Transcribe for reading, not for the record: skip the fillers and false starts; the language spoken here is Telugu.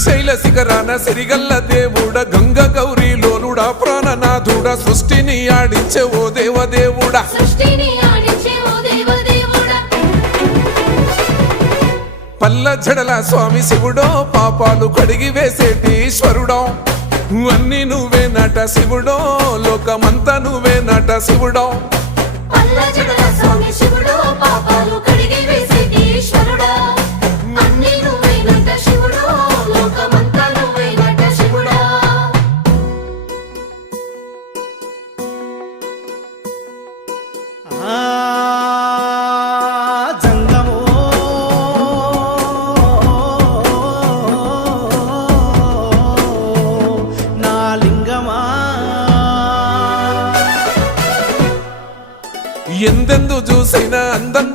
శ్రీశైల శిఖరాన సిరిగల్ల దేవుడ గంగ గౌరీ లోలుడా ప్రాణనాథుడ సృష్టిని ఆడించే ఓ దేవదేవుడా పల్ల జడల స్వామి శివుడో పాపాలు కడిగి వేసేటి ఈశ్వరుడో అన్ని నువ్వే నట శివుడో లోకమంతా నువ్వే నట శివుడో పల్ల జడల స్వామి శివుడో పాపాలు కడిగి వేసేటి ఈశ్వరుడా అన్ని నువ్వే నట శివుడో లోకమంతా నువ్వే నట శివుడా జంగమో నా లింగమా ఎందెందు చూసైనా అందం